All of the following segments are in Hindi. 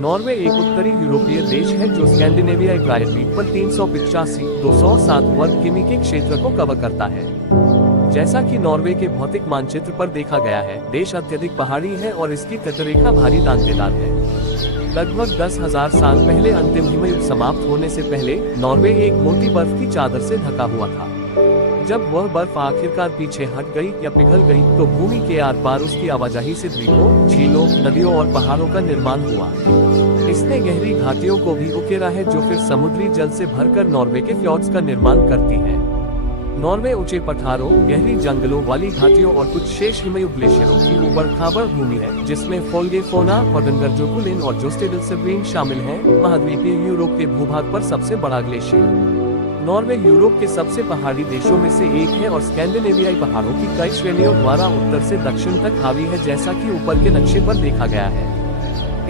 नॉर्वे एक उत्तरी यूरोपीय देश है जो स्कैंडिनेवियाई द्वीप पर 385,207 वर्ग किमी के क्षेत्र को कवर करता है। जैसा कि नॉर्वे के भौतिक मानचित्र पर देखा गया है, देश अत्यधिक पहाड़ी है और इसकी तटरेखा भारी दांतेदार है। लगभग 10,000 साल पहले अंतिम हिमयुग समाप्त होने से पहले नॉर्वे एक मोटी बर्फ की चादर से ढका हुआ था। जब वह बर्फ आखिरकार पीछे हट गई या पिघल गई, तो भूमि के आर पार उसकी आवाजाही से द्वीपों, झीलों, नदियों और पहाड़ों का निर्माण हुआ। इसने गहरी घाटियों को भी उकेरा है जो फिर समुद्री जल से भरकर नॉर्वे के फ्योर्ड्स का निर्माण करती है। नॉर्वे ऊंचे पठारों, गहरी जंगलों वाली घाटियों और कुछ शेष हिमयुग ग्लेशियरों की ऊबड़-खाबड़ भूमि है, जिसमें फोल्गेफोना, होर्डनगरजोकुलिन और जोस्टेडलसेब्रीन शामिल हैं। महाद्वीपीय यूरोप के भूभाग पर सबसे बड़ा ग्लेशियर। नॉर्वे यूरोप के सबसे पहाड़ी देशों में से एक है और स्कैंडिनेवियाई पहाड़ों की कई श्रेणियों द्वारा उत्तर से दक्षिण तक हावी है, जैसा कि ऊपर के नक्शे पर देखा गया है।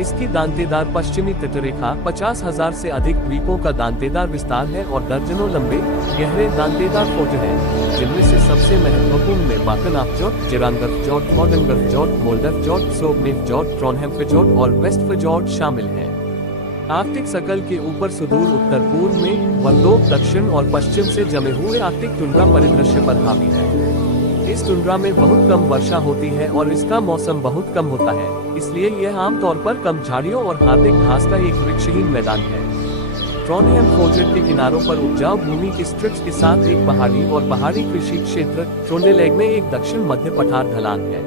इसकी दांतेदार पश्चिमी तटरेखा 50,000 से अधिक द्वीपों का दांतेदार विस्तार है और दर्जनों लंबे, गहरे दांतेदार फोर्ट हैं, जिनमें से सबसे महत्वपूर्ण में बाकनआपफjord, जिरांगरफjord, होर्डनगरफjord, मोल्डरफjord, सोग्नेफjord, ट्रोनहेमफjord और वेस्टफjord शामिल हैं। आर्कटिक सर्कल के ऊपर सुदूर उत्तर पूर्व में वरलोप दक्षिण और पश्चिम से जमे हुए आर्कटिक टुंड्रा परिदृश्य पर हावी है। इस टुंड्रा में बहुत कम वर्षा होती है और इसका मौसम बहुत कम होता है, इसलिए यह आमतौर पर कम झाड़ियों और हार्दिक घास का एक वृक्षहीन मैदान है। ट्रोनहेमफjord के किनारों पर उपजाऊ भूमि के स्ट्रिप्स के साथ एक पहाड़ी और पहाड़ी कृषि क्षेत्र, ट्रोंडेलैग में एक दक्षिण मध्य पठार ढलान है।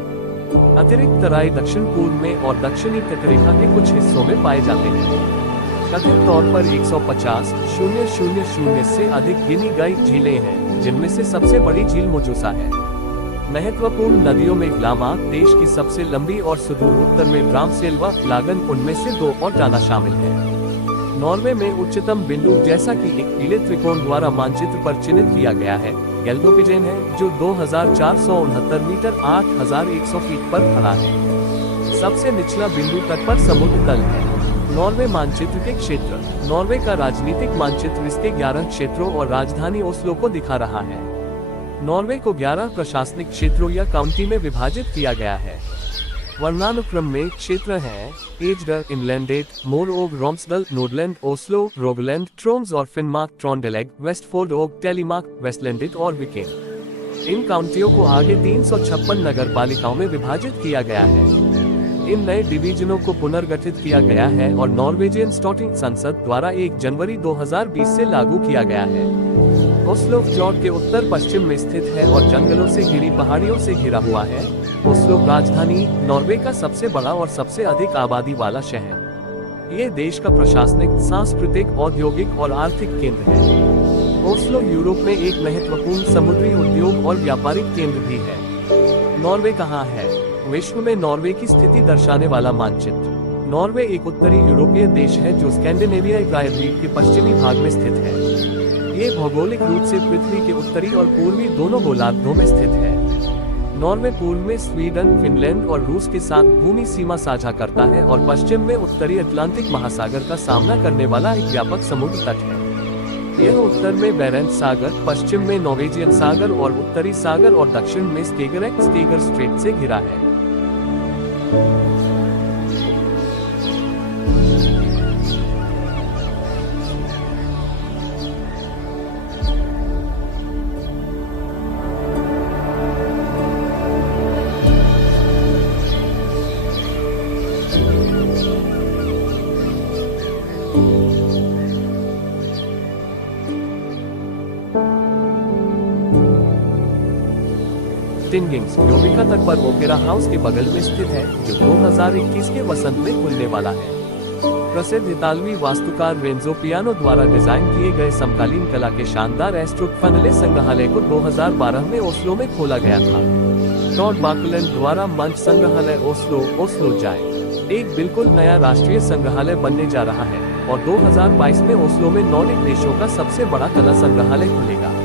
अतिरिक्त तराई दक्षिण पूर्व में और दक्षिणी तटरेखा के कुछ हिस्सों में पाए जाते हैं। कथित तौर पर 150,000 से अधिक गिनी गई झीलें हैं, जिनमें से सबसे बड़ी झील मोजोसा है। महत्वपूर्ण नदियों में ग्लामाक, देश की सबसे लंबी, और सुदूर उत्तर में ड्रामसेल्वा, लागन, उनमें से 2 और जाना शामिल है। नॉर्वे में उच्चतम बिंदु, जैसा कि एक पीले त्रिकोण द्वारा मानचित्र पर चिन्हित किया गया है, गेल्गोपिजेन है, जो 2,469 मीटर 8,100 फीट पर खड़ा है। सबसे निचला बिंदु तट पर समुद्र तल है। नॉर्वे मानचित्र के क्षेत्र। नॉर्वे का राजनीतिक मानचित्र इसके 11 क्षेत्रों और राजधानी ओस्लो को दिखा रहा है। नॉर्वे को 11 प्रशासनिक क्षेत्रों या काउंटी में विभाजित किया गया है। वर्णानुक्रम में क्षेत्र हैं: एजडर, इनलैंडेट, मोरओग, रोम्सडल, नोर्डलैंड, ओस्लो, रोगलैंड, ट्रोम्स और फिनमार्क, ट्रोंडेलैग, वेस्टफोर्ड, टेलीमार्क, वेस्टलैंडेट और विकेन। इन काउंटियों को आगे 356 नगर पालिकाओं में विभाजित किया गया है। इन नए डिवीजनों को पुनर्गठित किया गया है और नॉर्वेजियन स्टॉटिंग संसद द्वारा 1 जनवरी 2020 से लागू किया गया है। ओस्लो fjord के उत्तर पश्चिम में स्थित है और जंगलों से घिरी पहाड़ियों से घिरा हुआ है। ओस्लो राजधानी, नॉर्वे का सबसे बड़ा और सबसे अधिक आबादी वाला शहर। ये देश का प्रशासनिक, सांस्कृतिक, औद्योगिक और आर्थिक केंद्र है। ओस्लो यूरोप में एक महत्वपूर्ण समुद्री उद्योग और व्यापारिक केंद्र भी है। नॉर्वे कहाँ है? विश्व में नॉर्वे की स्थिति दर्शाने वाला मानचित्र। नॉर्वे एक उत्तरी यूरोपीय देश है जो स्कैंडिनेवियाई द्वीप के पश्चिमी भाग में स्थित है। ये भौगोलिक रूप से पृथ्वी के उत्तरी और पूर्वी दोनों गोलार्धों में स्थित है। नॉर्वे पूर्व में स्वीडन, फिनलैंड और रूस के साथ भूमि सीमा साझा करता है और पश्चिम में उत्तरी अटलांटिक महासागर का सामना करने वाला एक व्यापक समुद्र तट है। यह उत्तर में बेरेंट्स सागर, पश्चिम में नॉर्वेजियन सागर और उत्तरी सागर और दक्षिण में स्केगरेक स्ट्रेट से घिरा है। टिनगिंग्स योविका तट पर ओपेरा हाउस के बगल में स्थित है, जो 2021 के वसंत में खुलने वाला है। प्रसिद्ध इतालवी वास्तुकार रेंजो पियानो द्वारा डिजाइन किए गए समकालीन कला के शानदार एस्ट्रोफनले संग्रहालय को 2012 में ओस्लो में खोला गया था। टॉड बाकलैंड द्वारा मंच संग्रहालय ओस्लो जाए एक बिल्कुल नया राष्ट्रीय संग्रहालय बनने जा रहा है और 2022 में ओस्लो में नॉर्डिक देशों का सबसे बड़ा कला संग्रहालय खुलेगा।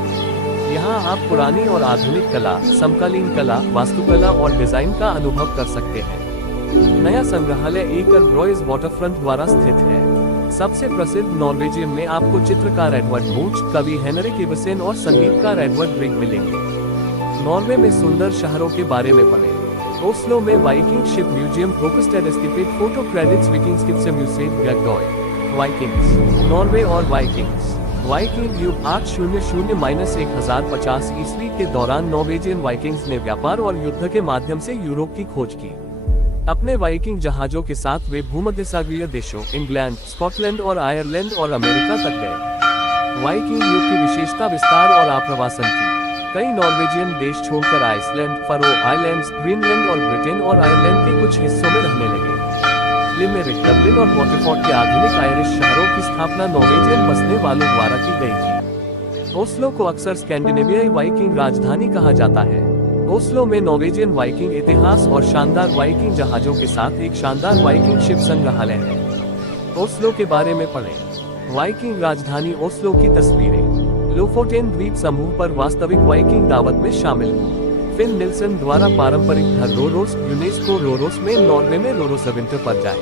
यहाँ आप पुरानी और आधुनिक कला, समकालीन कला, वास्तुकला और डिजाइन का अनुभव कर सकते हैं। नया संग्रहालय एकर ब्रॉयज वाटरफ्रंट द्वारा स्थित है। सबसे प्रसिद्ध नॉर्वेजियन में आपको चित्रकार एडवर्ड मूच, कवि हेनरिक इबसेन और संगीतकार एडवर्ड ग्रिग मिलेंगे। नॉर्वे में सुंदर शहरों के बारे में पढ़ें। ओस्लो में वाइकिंग शिप म्यूजियम प्रोकस्टेरेस्टिपेट फोटो क्रेडिट्स विकिंग्स किप्स म्यूजियम गैगडॉय। वाइकिंग्स, नॉर्वे और वाइकिंग्स। वाइकिंग युग 800-1050 ईस्वी के दौरान नॉर्वेजियन वाइकिंग्स ने व्यापार और युद्ध के माध्यम से यूरोप की खोज की। अपने वाइकिंग जहाजों के साथ वे भूमध्यसागरीय देशों इंग्लैंड, स्कॉटलैंड और आयरलैंड और अमेरिका तक गए। वाइकिंग युग की विशेषता विस्तार और आप्रवासन थी। कई नॉर्वेजियन देश छोड़कर आइसलैंड, फरो आइलैंड्स, ग्रीनलैंड और ब्रिटेन और आयरलैंड के कुछ हिस्सों में रहने लगे। लिमेरिक, डबलिन और वॉटरफोर्ड के आधुनिक आयरिश शहरों की स्थापना नॉर्वेजियन बसने वालों द्वारा की गई थी। ओस्लो को अक्सर स्कैंडिनेवियाई वाइकिंग राजधानी कहा जाता है। ओस्लो में नॉर्वेजियन वाइकिंग इतिहास और शानदार वाइकिंग जहाजों के साथ एक शानदार वाइकिंग शिप संग्रहालय है। ओस्लो के बारे में पढ़ें। वाइकिंग राजधानी ओस्लो की तस्वीरें। लोफोटेन द्वीप समूह पर वास्तविक वाइकिंग दावत में शामिल हुई। फिन निल्सन द्वारा पारंपरिक घर रोरोस, यूनेस्को रोरोस में नॉर्वे में रोरोस विंटर पर जाएं।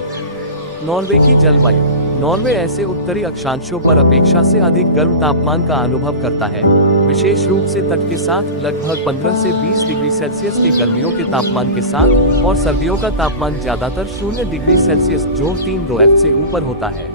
नॉर्वे की जलवायु। नॉर्वे ऐसे उत्तरी अक्षांशों पर अपेक्षा से अधिक गर्म तापमान का अनुभव करता है, विशेष रूप से तट के साथ लगभग 15 से 20 डिग्री सेल्सियस के गर्मियों के तापमान के साथ, और सर्दियों का तापमान ज्यादातर 0 डिग्री सेल्सियस जो 3°F से ऊपर होता है।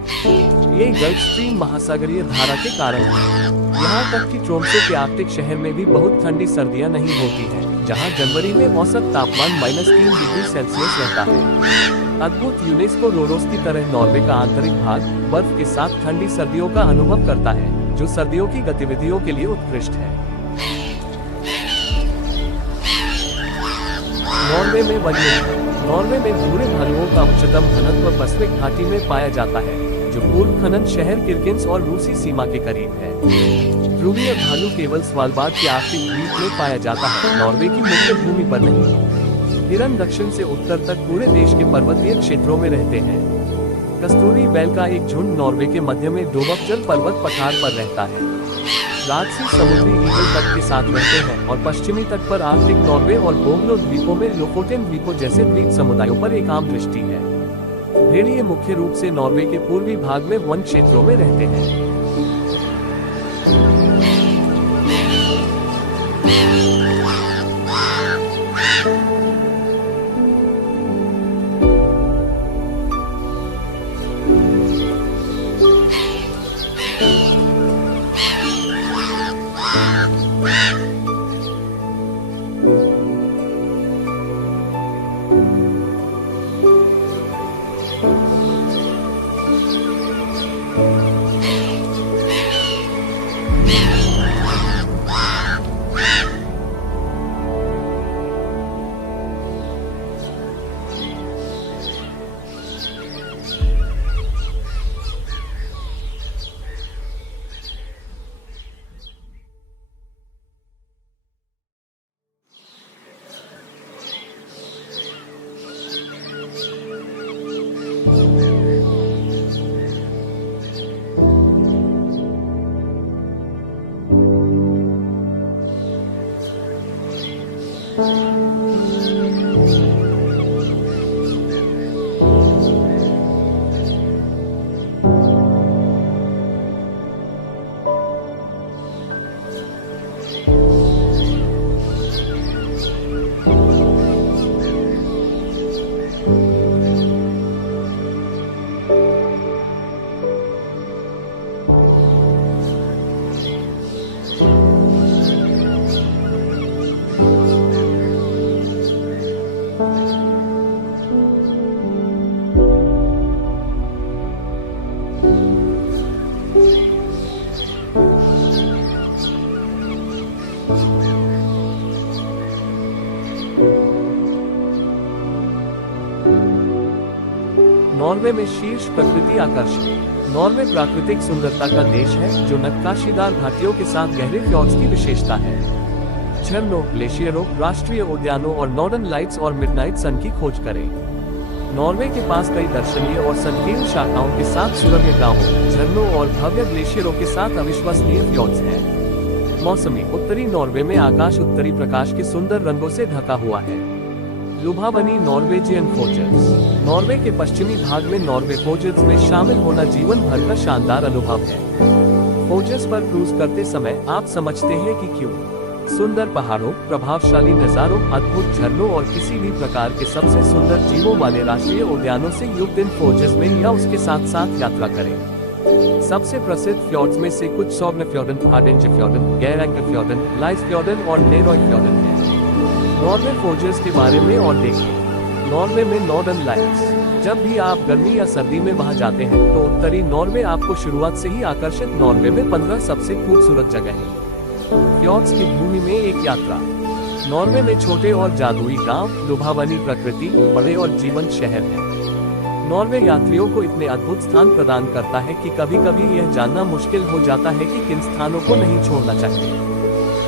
ये गल्फ स्ट्रीम महासागरीय धारा के कारण है। यहाँ तक कि ट्रोम्सो के आर्कटिक शहर में भी बहुत ठंडी सर्दियाँ नहीं होती हैं, जहाँ जनवरी में औसत तापमान -3 डिग्री सेल्सियस रहता है। अद्भुत यूनेस्को रोरोस की तरह नॉर्वे का आंतरिक भाग बर्फ के साथ ठंडी सर्दियों का अनुभव करता है, जो सर्दियों की गतिविधियों के लिए उत्कृष्ट है। नॉर्वे में वन्यजीव। नॉर्वे में भूरे भालुओं का उच्चतम घनत्व पैसिफिक घाटी में पाया जाता है, जो पूर्व खनन शहर किर्केन्स और रूसी सीमा के करीब है। ध्रुवीय भालू केवल स्वालबार्ड के आर्कटिक द्वीप में पाया जाता है, नॉर्वे की मुख्य भूमि पर नहीं। हिरन दक्षिण से उत्तर तक पूरे देश के पर्वतीय क्षेत्रों में रहते हैं। कस्तूरी बैल का एक झुंड नॉर्वे के मध्य में डोबकजल पर्वत पठार पर रहता है। राजसी समुद्री ईगल तट के साथ रहते हैं और पश्चिमी तट पर आर्कटिक नॉर्वे और बोगलो द्वीपों में लोफोटेन द्वीपों जैसे द्वीप समुदायों पर एक आम दृष्टि है। भेड़िए मुख्य रूप से नॉर्वे के पूर्वी भाग में वन क्षेत्रों में रहते हैं। नॉर्वे में शीर्ष प्रकृति आकर्षण। नॉर्वे प्राकृतिक सुंदरता का देश है, जो नक्काशीदार घाटियों के साथ गहरे फ्योर्ड्स की विशेषता है। झरनों, ग्लेशियरों, राष्ट्रीय उद्यानों और नॉर्दर्न लाइट्स और मिडनाइट सन की खोज करें। नॉर्वे के पास कई दर्शनीय और संकीर्ण शाखाओं के साथ सुरम्य गांवों, झरनों और भव्य ग्लेशियरों के साथ अविश्वसनीय फ्योर्ड्स हैं। मौसमी। उत्तरी नॉर्वे में आकाश उत्तरी प्रकाश के सुंदर रंगों से ढका हुआ है। लुभावनी नॉर्वेजियन फोर्जेस। नॉर्वे के पश्चिमी भाग में नॉर्वे फोर्जेस में शामिल होना जीवन भर का शानदार अनुभव है। फोर्जेस पर क्रूज करते समय आप समझते हैं कि क्यों सुंदर पहाड़ों, प्रभावशाली नज़ारों, अद्भुत झरनों और किसी भी प्रकार के सबसे सुंदर जीवों वाले राष्ट्रीय उद्यानों से युक्त इन फोर्जेस में या उसके साथ साथ यात्रा करें। सबसे प्रसिद्ध फ्योर्ड्स में से कुछ सोग्नफ्योर्डन, हार्डेंजेफ्योर्डन, गेरांगफ्योर्डन, लाइसफ्योर्डन और नेरोयफ्योर्डन हैं। नॉर्वे फोर्जेस के बारे में और देखें। नॉर्वे में नॉर्दर्न लाइट्स। जब भी आप गर्मी या सर्दी में वहां जाते हैं तो उत्तरी नॉर्वे आपको शुरुआत से ही आकर्षित। नॉर्वे में 15 सबसे खूबसूरत जगह हैं। फ्योर्ड्स की भूमि में एक यात्रा। नॉर्वे में छोटे और जादुई गांव, लुभावनी प्रकृति, बड़े और जीवंत शहर हैं। नॉर्वे यात्रियों को इतने अद्भुत स्थान प्रदान करता है कि कभी-कभी यह जानना मुश्किल हो जाता है कि किन स्थानों को नहीं छोड़ना चाहिए।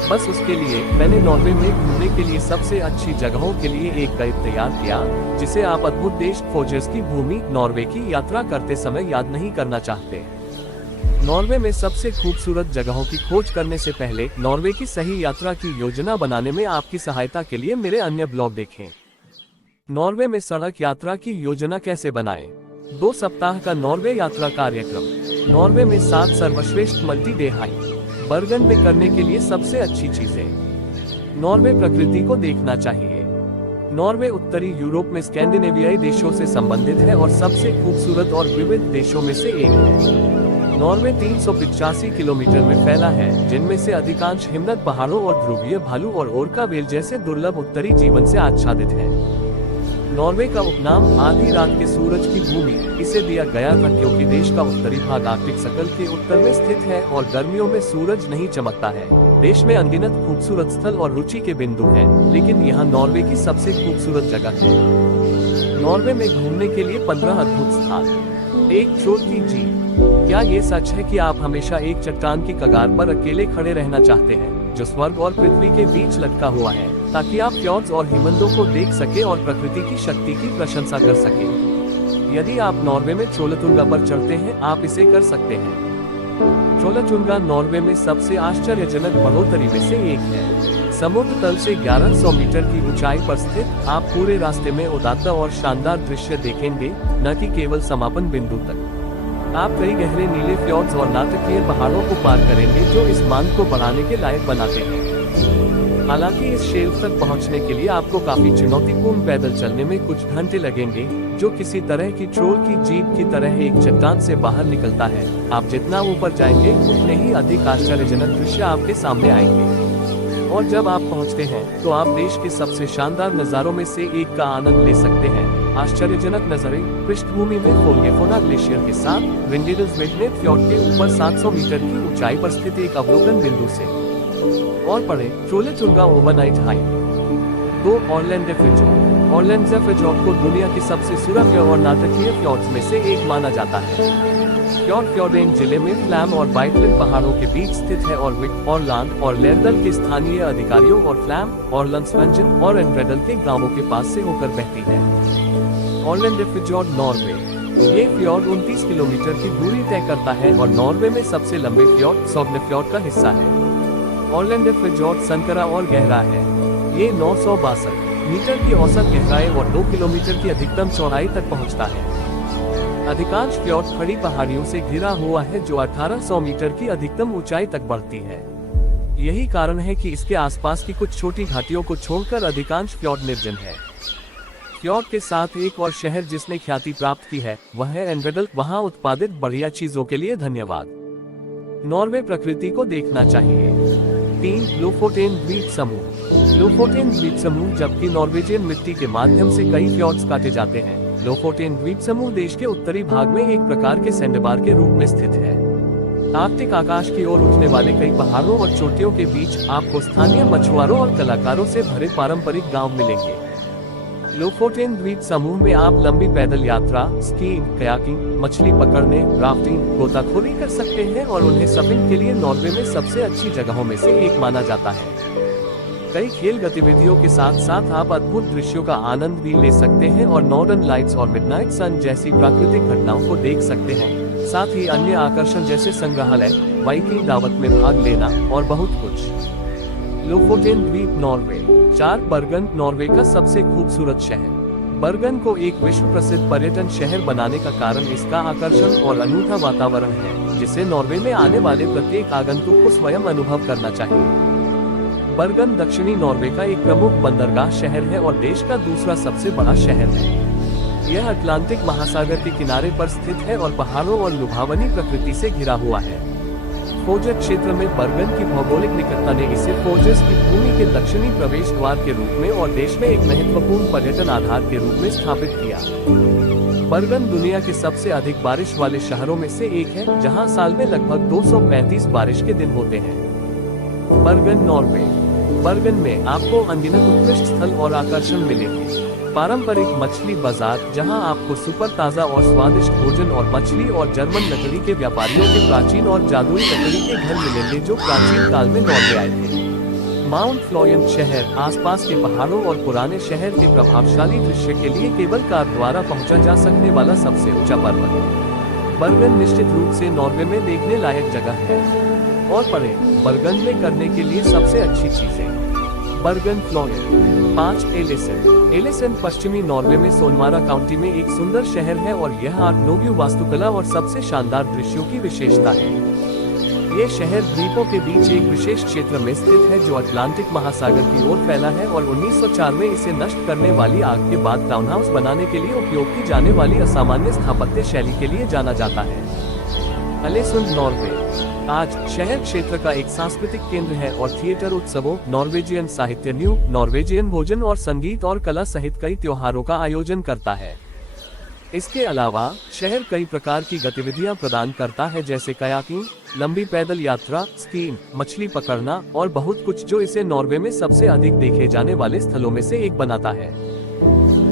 बस उसके लिए मैंने नॉर्वे में घूमने के लिए सबसे अच्छी जगहों के लिए एक गाइड तैयार किया, जिसे आप अद्भुत देश फोर्जेस की भूमि नॉर्वे की यात्रा करते समय याद नहीं करना चाहते। नॉर्वे में सबसे खूबसूरत जगहों की खोज करने से पहले नॉर्वे की सही यात्रा की योजना बनाने में आपकी सहायता के लिए मेरे अन्य ब्लॉग देखें। नॉर्वे में सड़क यात्रा की योजना कैसे बनाएं? 2 सप्ताह का नॉर्वे यात्रा कार्यक्रम। नॉर्वे में 7 सर्वश्रेष्ठ मल्टी डे हाइक। बर्गन में करने के लिए सबसे अच्छी चीजें। नॉर्वे प्रकृति को देखना चाहिए। नॉर्वे उत्तरी यूरोप में स्कैंडिनेवियाई देशों से संबंधित है और सबसे खूबसूरत और विविध देशों में से एक है। नॉर्वे 385 किलोमीटर में फैला है, जिनमें से अधिकांश हिमनद पहाड़ों और ध्रुवीय भालू और ओरका वेल जैसे दुर्लभ उत्तरी जीवन से आच्छादित है। नॉर्वे का उपनाम आधी रात के सूरज की भूमि इसे दिया गया था क्योंकि देश का उत्तरी भाग आर्कटिक सर्कल के उत्तर में स्थित है और गर्मियों में सूरज नहीं चमकता है। देश में अनगिनत खूबसूरत स्थल और रुचि के बिंदु हैं, लेकिन यहाँ नॉर्वे की सबसे खूबसूरत जगह है। नॉर्वे में घूमने के लिए 15 अद्भुत स्थान। 1 ट्रोल की झील। क्या ये सच है कि आप हमेशा एक चट्टान की कगार पर अकेले खड़े रहना चाहते हैं, जो स्वर्ग और पृथ्वी के बीच लटका हुआ है, ताकि आप फ्योर्ड्स और हिमनदों को देख सके और प्रकृति की शक्ति की प्रशंसा कर सके? यदि आप नॉर्वे में ट्रोलतुंगा पर चढ़ते हैं, आप इसे कर सकते हैं। ट्रोलतुंगा नॉर्वे में सबसे आश्चर्यजनक बढ़ोतरी में से एक है। समुद्र तल से 1100 मीटर की ऊंचाई पर स्थित आप पूरे रास्ते में उदात्त और शानदार दृश्य देखेंगे, न कि केवल समापन बिंदु तक। आप कई गहरे नीले फ्योर्ड्स और नाटकीय पहाड़ों को पार करेंगे जो इस मांग को बढ़ाने के लायक बनाते हैं। हालांकि इस शेल्फ तक पहुंचने के लिए आपको काफी चुनौतीपूर्ण पैदल चलने में कुछ घंटे लगेंगे, जो किसी तरह की ट्रोल की जीप की तरह एक चट्टान से बाहर निकलता है। आप जितना ऊपर जाएंगे उतने ही अधिक आश्चर्यजनक दृश्य आपके सामने आएंगे। और जब आप पहुंचते हैं तो आप देश के सबसे शानदार नज़ारों में से एक का आनंद ले सकते हैं। आश्चर्यजनक नज़ारे पृष्ठभूमि में फोल्गेफोना ग्लेशियर के साथ विंडिडल्सवेगने फ्योर्ड के ऊपर 700 मीटर की ऊंचाई पर स्थित एक अवलोकन बिंदु से। और पढ़े ट्रोलतुंगा ओवरनाइट हाइक। 2 ऑरलैंडोफिजोर्ड। ऑरलैंडोफिजोर्ड को दुनिया की सबसे सुरम्य और नाटकीय फ्योर्ड्स में से एक माना जाता है। फ्योर्डेन जिले में फ्लैम और बाइटलिन पहाड़ों के बीच स्थित है और विक, ऑरलैंड और लेरडल के स्थानीय अधिकारियों और फ्लैम, ऑरलंड्सवेंजन और एनरेडल के गांवों के पास से होकर बहती है। ऑरलैंडोफिजोर्ड नॉर्वे। ये फ्योर्ड 29 किलोमीटर की दूरी तय करता है और नॉर्वे में सबसे लंबे फ्योर्ड सोग्नफ्योर्ड का हिस्सा है। ऑरलैंडोफिजोर्ड संकरा और गहरा है। ये 962 मीटर की औसत गहराई और 2 किलोमीटर की अधिकतम चौड़ाई तक पहुंचता है। अधिकांश फ्योर्ड खड़ी पहाड़ियों से घिरा हुआ है जो 1800 मीटर की अधिकतम ऊंचाई तक बढ़ती है। यही कारण है कि इसके आसपास की कुछ छोटी घाटियों को छोड़कर अधिकांश फ्योर्ड निर्जन है। फ्योर्ड के साथ एक और शहर जिसने ख्याति प्राप्त की है वह है एनरेडल। वहां उत्पादित बढ़िया चीजों के लिए धन्यवाद। नॉर्वे प्रकृति को देखना चाहिए। 3 लोफोटेन द्वीप समूह। लोफोटेन द्वीप समूह जबकि नॉर्वेजियन मिट्टी के माध्यम से कई फ्योर्ड्स काटे जाते हैं। लोफोटेन द्वीप समूह देश के उत्तरी भाग में एक प्रकार के सैंडबार के रूप में स्थित है। आर्कटिक आकाश की ओर उठने वाले कई पहाड़ों और चोटियों के बीच आपको स्थानीय मछुआरों और कलाकारों से भरे पारंपरिक गांव मिलेंगे। लोफोटेन द्वीप समूह में आप लंबी पैदल यात्रा, स्कीइंग, कयाकिंग, मछली पकड़ने, राफ्टिंग, गोताखोरी कर सकते हैं और उन्हें सर्फिंग के लिए नॉर्वे में सबसे अच्छी जगहों में से एक माना जाता है। कई खेल गतिविधियों के साथ साथ आप अद्भुत दृश्यों का आनंद भी ले सकते हैं और नॉर्दर्न लाइट्स और मिडनाइट सन जैसी प्राकृतिक घटनाओं को देख सकते हैं। साथ ही अन्य आकर्षण जैसे संग्रहालय, वाइकिंग दावत में भाग लेना और बहुत कुछ। लोफोटेन द्वीप नॉर्वे। 4 बर्गन नॉर्वे का सबसे खूबसूरत शहर। बर्गन को एक विश्व प्रसिद्ध पर्यटन शहर बनाने का कारण इसका आकर्षण और अनूठा वातावरण है, जिसे नॉर्वे में आने वाले प्रत्येक आगंतुक को स्वयं अनुभव करना चाहिए। बर्गन दक्षिणी नॉर्वे का एक प्रमुख बंदरगाह शहर है और देश का दूसरा सबसे बड़ा शहर है। यह अटलांटिक महासागर के किनारे पर स्थित है और पहाड़ों और लुभावनी प्रकृति से घिरा हुआ है। फोजर क्षेत्र में बर्गन की भौगोलिक निकटता ने इसे फोजर्स की भूमि के दक्षिणी प्रवेश द्वार के रूप में और देश में एक महत्वपूर्ण पर्यटन आधार के रूप में स्थापित किया। बर्गन दुनिया के सबसे अधिक बारिश वाले शहरों में से एक है, जहां साल में लगभग 235 बारिश के दिन होते हैं। बर्गन नॉर्वे। बर्गन में आपको अनगिनत उत्कृष्ट स्थल और आकर्षण मिलेंगे। पारंपरिक मछली बाजार, जहां आपको सुपर ताजा और स्वादिष्ट भोजन और मछली और जर्मन लकड़ी के व्यापारियों के प्राचीन और जादुई लकड़ी के घर मिलेंगे जो प्राचीन काल में नॉर्वे आए थे। माउंट फ्लोयन शहर, आसपास के पहाड़ों और पुराने शहर के प्रभावशाली दृश्य के लिए केबल कार द्वारा पहुंचा जा सकने वाला सबसे ऊंचा पर्वत। बर्गन निश्चित रूप से नॉर्वे में देखने लायक जगह है। और पढ़ें, बर्गन में करने के लिए सबसे अच्छी चीजें। बर्गन फ्लोयन। 5 एलेसन। एलेसन पश्चिमी नॉर्वे में सोनमारा काउंटी में एक सुंदर शहर है और यह आर्ट नोव्यू वास्तुकला और सबसे शानदार दृश्यों की विशेषता है। ये शहर द्वीपों के बीच एक विशेष क्षेत्र में स्थित है जो अटलांटिक महासागर की ओर फैला है और 1904 में इसे नष्ट करने वाली आग के बाद टाउनहाउस बनाने के लिए उपयोग की जाने वाली असामान्य स्थापत्य शैली के लिए जाना जाता है। अलेसुंड नॉर्वे। आज शहर क्षेत्र का एक सांस्कृतिक केंद्र है और थिएटर उत्सवों, नॉर्वेजियन साहित्य न्यू, नॉर्वेजियन भोजन और संगीत और कला सहित कई त्योहारों का आयोजन करता है। इसके अलावा शहर कई प्रकार की गतिविधियां प्रदान करता है जैसे कयाकिंग, लंबी पैदल यात्रा, स्कीइंग, मछली पकड़ना और बहुत कुछ जो इसे नॉर्वे में सबसे अधिक देखे जाने वाले स्थलों में से एक बनाता है।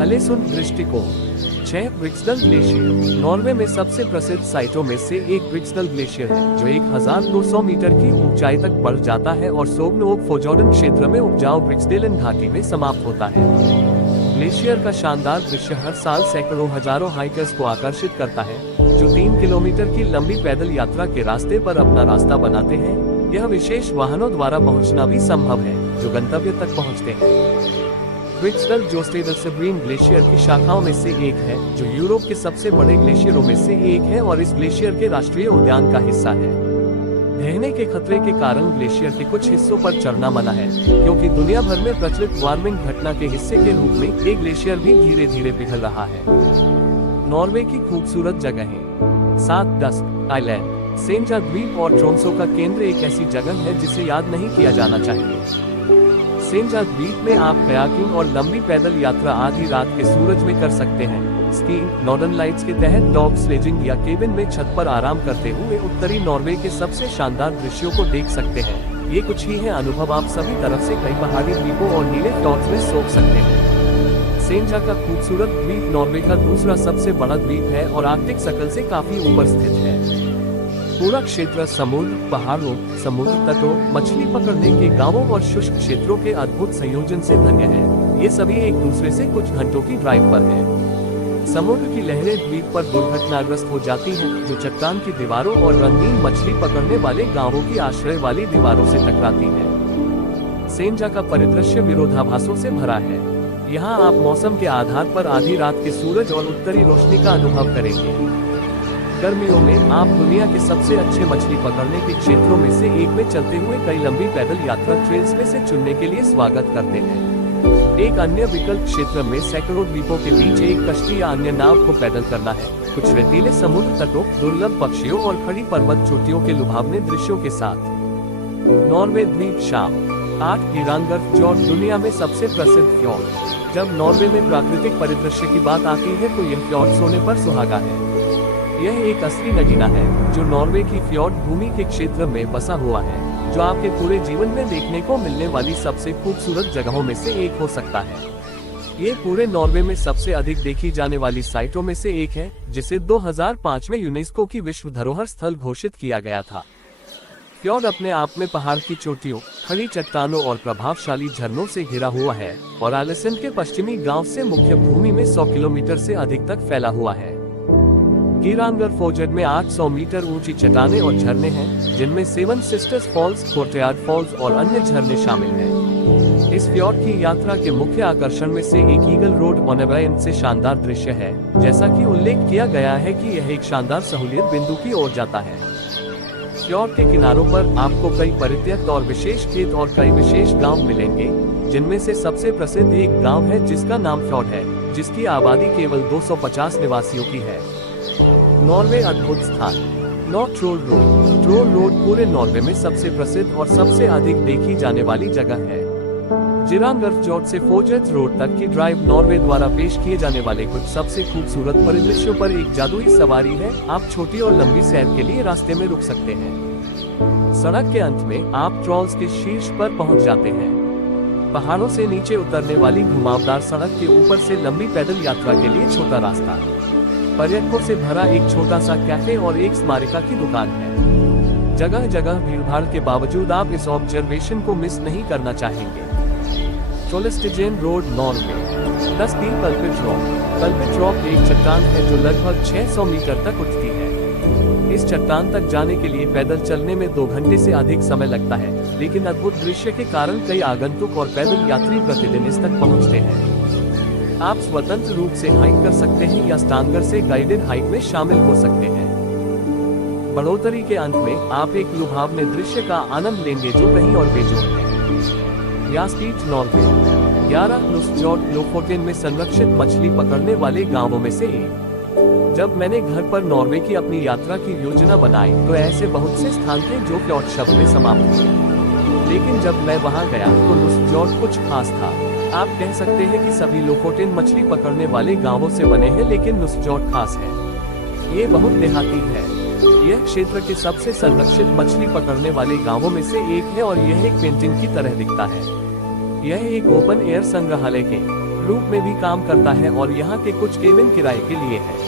अलेसुंड दृष्टिकोण। 6 ब्रिक्सडल ग्लेशियर। नॉर्वे में सबसे प्रसिद्ध साइटों में से एक ब्रिक्सडल ग्लेशियर है जो 1200 मीटर की ऊंचाई तक बढ़ जाता है और सोग्नोक फोजोर्डन क्षेत्र में उपजाऊ ब्रिक्सडेलन घाटी में समाप्त होता है। ग्लेशियर का शानदार दृश्य हर साल सैकड़ों हजारों हाइकर्स को आकर्षित करता है जो 3 किलोमीटर की लंबी पैदल यात्रा के रास्ते पर अपना रास्ता बनाते हैं। यह विशेष वाहनों द्वारा पहुंचना भी संभव है जो गंतव्य तक पहुंचते हैं। ब्रिक्सडल जोस्टेडलसेब्रीन ग्लेशियर की शाखाओं में से एक है जो यूरोप के सबसे बड़े ग्लेशियरों में से एक है और इस ग्लेशियर के राष्ट्रीय उद्यान का हिस्सा है। ढहने के खतरे के कारण ग्लेशियर के कुछ हिस्सों पर चढ़ना मना है क्योंकि दुनिया भर में प्रचलित वार्मिंग घटना के हिस्से के रूप में ये ग्लेशियर भी धीरे धीरे पिघल रहा है। नॉर्वे की खूबसूरत जगहें। 7 डस्क आइलैंड। सेंजा द्वीप और ट्रोम्सो का केंद्र एक ऐसी जगह है जिसे याद नहीं किया जाना चाहिए। सेंजा द्वीप में आप कयाकिंग और लंबी पैदल यात्रा आधी रात के सूरज में कर सकते हैं। स्कीइंग, नॉर्दर्न लाइट्स के तहत डॉग स्लेजिंग या केबिन में छत पर आराम करते हुए उत्तरी नॉर्वे के सबसे शानदार दृश्यों को देख सकते हैं। ये कुछ ही है अनुभव आप सभी तरफ से कई पहाड़ी द्वीपों और नीले फ्लॉट्स में सोख सकते हैं। सेंजा का खूबसूरत द्वीप नॉर्वे का दूसरा सबसे बड़ा द्वीप है और आर्कटिक सर्कल से काफी ऊपर स्थित है। पूरा क्षेत्र समुद्र, पहाड़ों, समुद्र तटों, मछली पकड़ने के गांवों और शुष्क क्षेत्रों के अद्भुत संयोजन से धन्य है। ये सभी एक दूसरे से कुछ घंटों की ड्राइव पर हैं। समुद्र की लहरें द्वीप पर दुर्घटनाग्रस्त हो जाती हैं, जो चट्टान की दीवारों और रंगीन मछली पकड़ने वाले गांवों की आश्रय वाली दीवारों से टकराती हैं। सेंजा का परिदृश्य विरोधाभासों से भरा है। यहाँ आप मौसम के आधार पर आधी रात के सूरज और उत्तरी रोशनी का अनुभव करेंगे। गर्मियों में आप दुनिया के सबसे अच्छे मछली पकड़ने के क्षेत्रों में से एक में चलते हुए कई लंबी पैदल यात्रा ट्रेल्स में से चुनने के लिए स्वागत करते हैं। एक अन्य विकल्प क्षेत्र में सैकड़ों द्वीपों के बीच एक कश्ती या अन्य नाव को पैदल करना है, कुछ रेतीले समुद्र तटों, दुर्लभ पक्षियों और खड़ी पर्वत चोटियों के लुभावने दृश्यों के साथ। नॉर्वे द्वीप शाम। 8 गिरांगर फ्योर्ड दुनिया में सबसे प्रसिद्ध फ्योर्ड। जब नॉर्वे में प्राकृतिक परिदृश्य की बात आती है तो यह फ्योर्ड सोने पर सुहागा है। यह एक असली नगीना है जो नॉर्वे की फ्योर्ड भूमि के क्षेत्र में बसा हुआ है, जो आपके पूरे जीवन में देखने को मिलने वाली सबसे खूबसूरत जगहों में से एक हो सकता है। ये पूरे नॉर्वे में सबसे अधिक देखी जाने वाली साइटों में से एक है, जिसे 2005 में यूनेस्को की विश्व धरोहर स्थल घोषित किया गया था। फ्योर्ड अपने आप में पहाड़ की चोटियों, खड़ी चट्टानों और प्रभावशाली झरनों से घिरा हुआ है और आलेसेंड के पश्चिमी गांव से मुख्य भूमि में 100 किलोमीटर से अधिक तक फैला हुआ है। गिरांगर फोर्जर्ड में 800 मीटर ऊंची चट्टानें और झरने हैं, जिनमें 7 सिस्टर्स फॉल्स, कोर्टयार्ड फॉल्स और अन्य झरने शामिल हैं। इस फ्योर्ड की यात्रा के मुख्य आकर्षण में से एक ईगल रोड ऑनेब्राइन से शानदार दृश्य है। जैसा कि उल्लेख किया गया है कि यह एक शानदार सहूलियत बिंदु की ओर जाता है। फ्योर्ड के किनारों पर आपको कई परित्यक्त और विशेष खेत और कई विशेष गांव मिलेंगे, जिनमें से सबसे प्रसिद्ध एक गांव है जिसका नाम फ्योर्ड है, जिसकी आबादी केवल 250 निवासियों की है। नॉर्वे अद्भुत स्थान। North troll road. Troll road पूरे नॉर्वे में सबसे प्रसिद्ध और सबसे अधिक देखी जाने वाली जगह है। जिरांगरफजोर्ड से फोर्जेट रोड तक की ड्राइव नॉर्वे द्वारा पेश किए जाने वाले कुछ सबसे खूबसूरत परिदृश्यों पर एक जादुई सवारी है। आप छोटी और लंबी सैर के लिए रास्ते में रुक सकते हैं। सड़क के अंत में आप ट्रॉल्स के शीर्ष पर पहुंच जाते हैं। पहाड़ों से नीचे उतरने वाली घुमावदार सड़क के ऊपर से लंबी पैदल यात्रा के लिए छोटा रास्ता, पर्यटकों से भरा एक छोटा सा कैफे और एक स्मारिका की दुकान है। जगह जगह भीड़भाड़ के बावजूद आप इस ऑब्जर्वेशन को मिस नहीं करना चाहेंगे। Trollstigen road Norway. 10 pulpit rock. Pulpit rock एक चट्टान है जो लगभग 600 मीटर तक उठती है। इस चट्टान तक जाने के लिए पैदल चलने में 2 घंटे से अधिक समय लगता है, लेकिन अद्भुत दृश्य के कारण कई आगंतुक और पैदल यात्री प्रतिदिन इस तक पहुंचते हैं। आप स्वतंत्र रूप से हाइक कर सकते हैं या स्टांगर से गाइडेड हाइक में शामिल हो सकते हैं। बढ़ोतरी के अंत में आप एक लुभावने दृश्य का आनंद लेंगे जो कहीं और बेजोड़ है। यास्पीट नॉर्वे। 11 नुस्जॉर्ड लोफोटेन में संरक्षित मछली पकड़ने वाले गांवों में से एक। जब मैंने घर पर नॉर्वे की अपनी यात्रा की योजना बनाई तो ऐसे बहुत से स्थान थे जो फ्योर्ड शब्द में समाप्त हुए, लेकिन जब मैं वहां गया तो नुस्जॉर्ड कुछ खास था। आप कह सकते हैं कि सभी लोफोटेन मछली पकड़ने वाले गांवों से बने हैं, लेकिन नुस्जॉर्ड खास है। ये बहुत देहाती है। यह क्षेत्र के सबसे संरक्षित मछली पकड़ने वाले गांवों में से एक है और यह एक पेंटिंग की तरह दिखता है। यह एक ओपन एयर संग्रहालय के रूप में भी काम करता है और यहाँ के कुछ केबिन किराए के लिए है।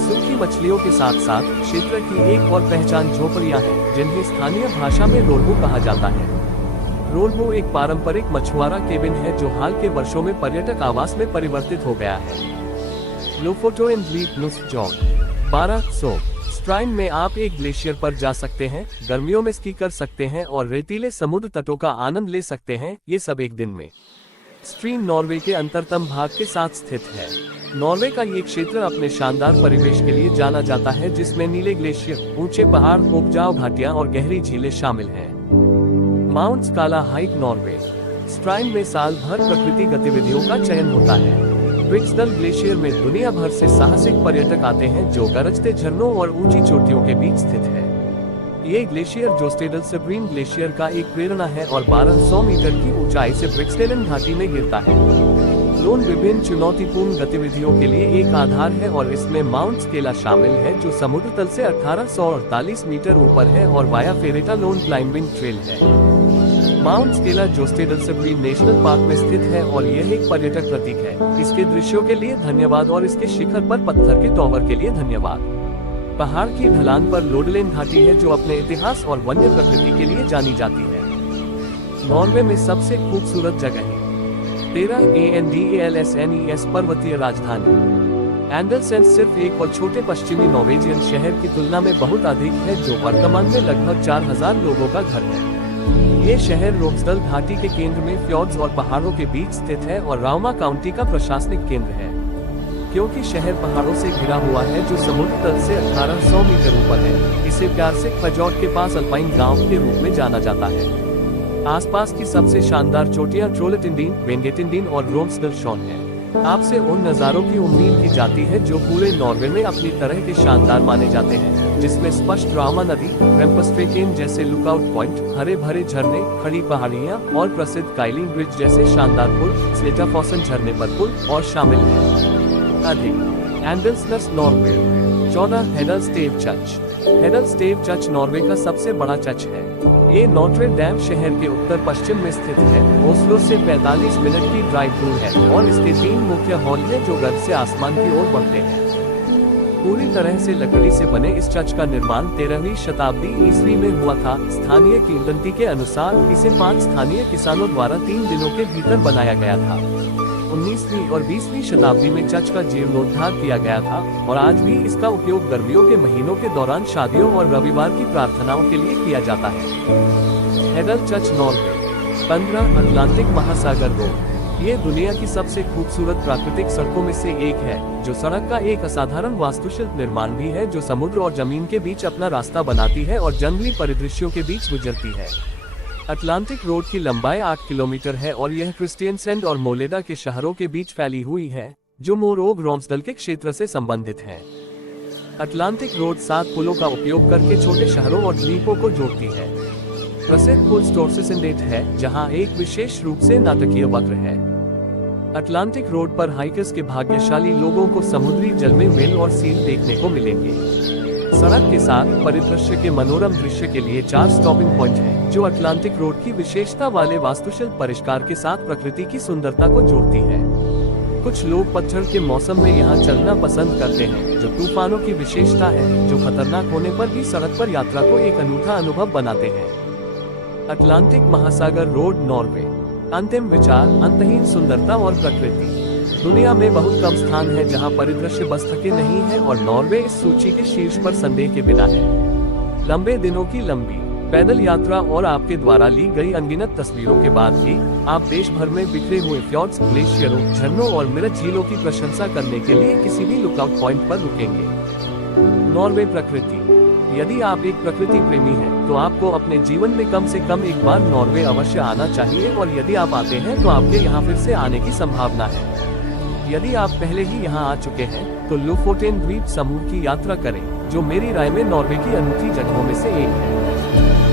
सूखी मछलियों के साथ साथ क्षेत्र की एक और पहचान झोपड़ियाँ हैं, जिन्हें स्थानीय भाषा में रोल्बो कहा जाता है। रोल्बो एक पारंपरिक मछुआरा केबिन है जो हाल के वर्षों में पर्यटक आवास में परिवर्तित हो गया है। लोफोटेन द्वीप नुस्जॉर्ड। 1200 स्ट्राइन में आप एक ग्लेशियर पर जा सकते हैं, गर्मियों में स्की कर सकते हैं और रेतीले समुद्र तटों का आनंद ले सकते हैं, ये सब एक दिन में। स्ट्रीन नॉर्वे के अंतरतम भाग के साथ स्थित है। नॉर्वे का ये क्षेत्र अपने शानदार परिवेश के लिए जाना जाता है, जिसमें नीले ग्लेशियर, ऊंचे पहाड़, उपजाऊ घाटियां और गहरी झीलें शामिल हैं। Mount Skala hike Norway. Stryn में साल भर प्रकृति गतिविधियों का चयन होता है। ब्रिक्सडल ग्लेशियर में दुनिया भर से साहसिक पर्यटक आते हैं जो गरजते झरनों और ऊंची चोटियों के बीच स्थित है। ये ग्लेशियर जोस्टेडल सब्रीन ग्लेशियर का एक प्रेरणा है और 1200 मीटर की ऊंचाई से ब्रिक्सडेलन घाटी में गिरता है। लोन विभिन्न चुनौतीपूर्ण गतिविधियों के लिए एक आधार है और इसमें माउंट स्केला शामिल है जो समुद्र तल से 1848 मीटर ऊपर है और वाया फेरेटा लोन क्लाइंबिंग ट्रेल है। माउंट स्केला जोस्टेडल सब्रीन नेशनल पार्क में स्थित है और यह एक पर्यटक प्रतीक है। इसके दृश्यों के लिए धन्यवाद और इसके शिखर पर पत्थर के टॉवर के लिए धन्यवाद। पहाड़ की ढलान पर लोडलेन घाटी है जो अपने इतिहास और वन्य प्रकृति के लिए जानी जाती है। नॉर्वे में सबसे खूबसूरत जगह 13 ANDALSNES पर्वतीय राजधानी। एंडरसन सिर्फ एक और छोटे पश्चिमी नॉर्वेजियन शहर की तुलना में बहुत अधिक है जो वर्तमान में लगभग 4000 लोगों का घर है। ये शहर रोक्सडल घाटी के केंद्र में फ्योर्ड्स और पहाड़ों के बीच स्थित है और राउमा काउंटी का प्रशासनिक केंद्र है। क्योंकि शहर पहाड़ों से घिरा हुआ है जो समुद्र तल से 1800 मीटर ऊपर है, इसे प्यार से फजौट के पास अल्पाइन गांव के रूप में जाना जाता है। आसपास की सबसे शानदार चोटियां ट्रोलटिंडीन, वेंगेटिंडीन और रोम्सडलशॉन है। आपसे उन नज़ारों की उम्मीद की जाती है जो पूरे नॉर्वे में अपनी तरह के शानदार माने जाते हैं, जिसमें स्पष्ट रामा नदी, रेम्पस्ट्रेकेन जैसे लुकआउट पॉइंट, हरे भरे झरने, खड़ी पहाड़ियां और प्रसिद्ध काइलिंग ब्रिज जैसे शानदार पुल, स्लेटाफॉसन झरने पर पुल और शामिल है। अधिक एंडल्सनस नॉर्वे। 14 हेडलस्टेव चर्च। हेडलस्टेव चर्च नॉर्वे का सबसे बड़ा चर्च है। ये नॉट्रे डैम शहर के उत्तर पश्चिम में स्थित है। ओस्लो से 45 मिनट की ड्राइव दूर है और इसके 3 मुख्य हॉल हैं जो गर्भ से आसमान की ओर बढ़ते हैं। पूरी तरह से लकड़ी से बने इस चर्च का निर्माण 13वीं शताब्दी ईस्वी में हुआ था। स्थानीय किंवदंती के अनुसार इसे 5 स्थानीय किसानों द्वारा 3 दिनों के भीतर बनाया गया था। 19वीं और 20वीं शताब्दी में चर्च का जीर्णोद्धार किया गया था और आज भी इसका उपयोग गर्मियों के महीनों के दौरान शादियों और रविवार की प्रार्थनाओं के लिए किया जाता है। Hadal church Norway. 15 अटलांटिक महासागर रोड। ये दुनिया की सबसे खूबसूरत प्राकृतिक सड़कों में से एक है, जो सड़क का एक असाधारण वास्तुशिल्प निर्माण भी है, जो समुद्र और जमीन के बीच अपना रास्ता बनाती है और जंगली परिदृश्यों के बीच गुजरती है। अटलांटिक रोड की लंबाई 8 किलोमीटर है और यह क्रिस्टियनसेंड और मोलेडा के शहरों के बीच फैली हुई है, जो मोरोग रोम्सडल के क्षेत्र से संबंधित है। अटलांटिक रोड 7 पुलों का उपयोग करके छोटे शहरों और द्वीपों को जोड़ती है। प्रसिद्ध पुल स्टोर्सिसेंडेट है, जहां एक विशेष रूप से नाटकीय वक्र है। अटलांटिक रोड पर हाइकर्स के भाग्यशाली लोगों को समुद्री जल में व्हेल और सील देखने को मिलेंगे। सड़क के साथ परिदृश्य के मनोरम दृश्य के लिए 4 स्टॉपिंग पॉइंट हैं, जो अटलांटिक रोड की विशेषता वाले वास्तुशिल्प परिष्कार के साथ प्रकृति की सुंदरता को जोड़ती है। कुछ लोग पतझड़ के मौसम में यहाँ चलना पसंद करते हैं, जो तूफानों की विशेषता है, जो खतरनाक होने पर भी सड़क पर यात्रा को एक अनूठा अनुभव बनाते हैं। अटलांटिक महासागर रोड, नॉर्वे। अंतिम विचार, अंतहीन सुंदरता और प्रकृति। दुनिया में बहुत कम स्थान है जहां परिदृश्य बस थके नहीं है, और नॉर्वे इस सूची के शीर्ष पर संदेह के बिना है। लंबे दिनों की लंबी पैदल यात्रा और आपके द्वारा ली गई अनगिनत तस्वीरों के बाद भी आप देश भर में बिखरे हुए फ्यॉर्ड्स, ग्लेशियरों, झरनों और मिरज झीलों की प्रशंसा करने के लिए किसी भी लुकआउट पॉइंट पर रुकेंगे। नॉर्वे प्रकृति। यदि आप एक प्रकृति प्रेमी हैं, तो आपको अपने जीवन में कम से कम एक बार नॉर्वे अवश्य आना चाहिए, और यदि आप आते हैं तो आपके यहाँ फिर से आने की संभावना है। यदि आप पहले ही यहाँ आ चुके हैं, तो लोफोटेन द्वीप समूह की यात्रा करें, जो मेरी राय में नॉर्वे की अनूठी जगहों में से एक है।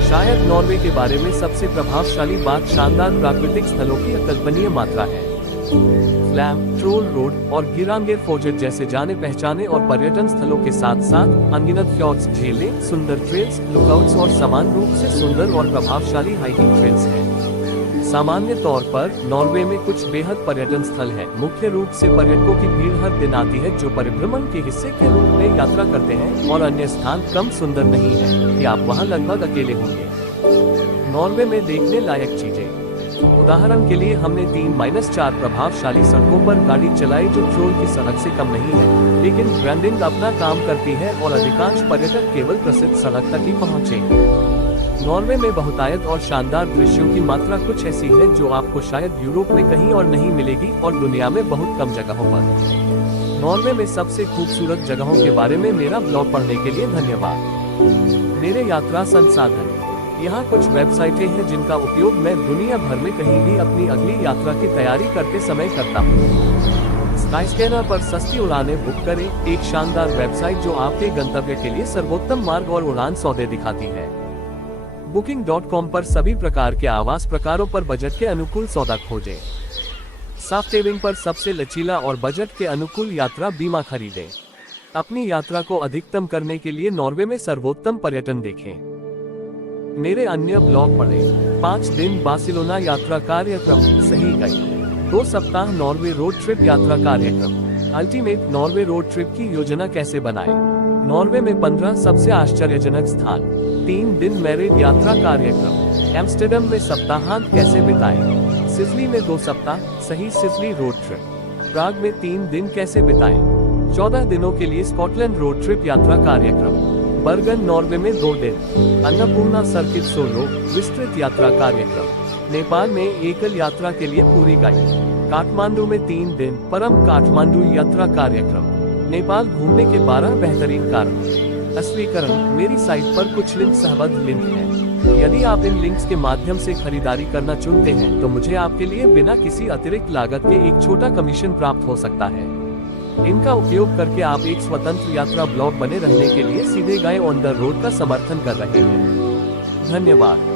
शायद नॉर्वे के बारे में सबसे प्रभावशाली बात शानदार प्राकृतिक स्थलों की अकल्पनीय मात्रा है। फ्लैम, ट्रोल रोड और गिरांगेर फोर्जेट जैसे जाने पहचाने और पर्यटन स्थलों के साथ साथ अनगिनत फ्यॉर्ड्स, झीलें, सुंदर ट्रेल्स, लुकआउट्स और समान रूप से सुंदर और प्रभावशाली हाइकिंग ट्रेल्स हैं। सामान्य तौर पर नॉर्वे में कुछ बेहद पर्यटन स्थल हैं। मुख्य रूप से पर्यटकों की भीड़ हर दिन आती है, जो परिभ्रमण के हिस्से के रूप में यात्रा करते हैं, और अन्य स्थान कम सुंदर नहीं है कि आप वहां लगभग अकेले होंगे। नॉर्वे में देखने लायक चीजें। उदाहरण के लिए हमने 3-4 प्रभावशाली सड़कों पर गाड़ी चलाई, जो ट्रोल की सड़क से कम नहीं है, लेकिन ब्रांडिंग अपना काम करती है और अधिकांश पर्यटक केवल प्रसिद्ध सड़क तक ही पहुँचेंगे। नॉर्वे में बहुतायत और शानदार दृश्यों की मात्रा कुछ ऐसी है जो आपको शायद यूरोप में कहीं और नहीं मिलेगी, और दुनिया में बहुत कम जगहों पर। नॉर्वे में सबसे खूबसूरत जगहों के बारे में मेरा ब्लॉग पढ़ने के लिए धन्यवाद। मेरे यात्रा संसाधन। यहाँ कुछ वेबसाइटें हैं जिनका उपयोग मैं दुनिया भर में कहीं भी अपनी अगली यात्रा की तैयारी करते समय करता हूँ। स्काईस्कैनर पर सस्ती उड़ानें बुक करें, एक शानदार वेबसाइट जो आपके गंतव्य के लिए सर्वोत्तम मार्ग और उड़ान सौदे दिखाती है। Booking.com पर सभी प्रकार के आवास प्रकारों पर बजट के अनुकूल सौदा खोजें। सॉफ्टवेयर पर सबसे लचीला और बजट के अनुकूल यात्रा बीमा खरीदें। अपनी यात्रा को अधिकतम करने के लिए नॉर्वे में सर्वोत्तम पर्यटन देखें। मेरे अन्य ब्लॉग पढ़ें। 5 दिन बार्सिलोना यात्रा कार्यक्रम, सही गाइड। 2 सप्ताह नॉर्वे रोड ट्रिप यात्रा कार्यक्रम, अल्टीमेट नॉर्वे रोड ट्रिप की योजना कैसे बनाएं। नॉर्वे में 15 सबसे आश्चर्यजनक स्थान, 3 दिन मैरिड यात्रा कार्यक्रम, एम्स्टर्डम में सप्ताहांत कैसे बिताएं। सिसिली में 2 सप्ताह, सही सिसिली रोड ट्रिप। प्राग में 3 दिन कैसे बिताएं। 14 दिनों के लिए स्कॉटलैंड रोड ट्रिप यात्रा कार्यक्रम। बर्गन, नॉर्वे में 2 दिन। अन्नपूर्णा सर्किट सोलो विस्तृत यात्रा कार्यक्रम। नेपाल में एकल यात्रा के लिए पूरी गाइड। काठमांडू में 3 दिन, परम काठमांडू यात्रा कार्यक्रम। नेपाल घूमने के 12 बेहतरीन कारण। असलीकरण, मेरी साइट पर कुछ लिंक सहबद्ध लिंक हैं। यदि आप इन लिंक्स के माध्यम से खरीदारी करना चुनते हैं, तो मुझे आपके लिए बिना किसी अतिरिक्त लागत के एक छोटा कमीशन प्राप्त हो सकता है। इनका उपयोग करके आप एक स्वतंत्र यात्रा ब्लॉग बने रहने के लिए सीधे गाय ऑन द रोड का समर्थन कर रहे हैं। धन्यवाद।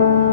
है।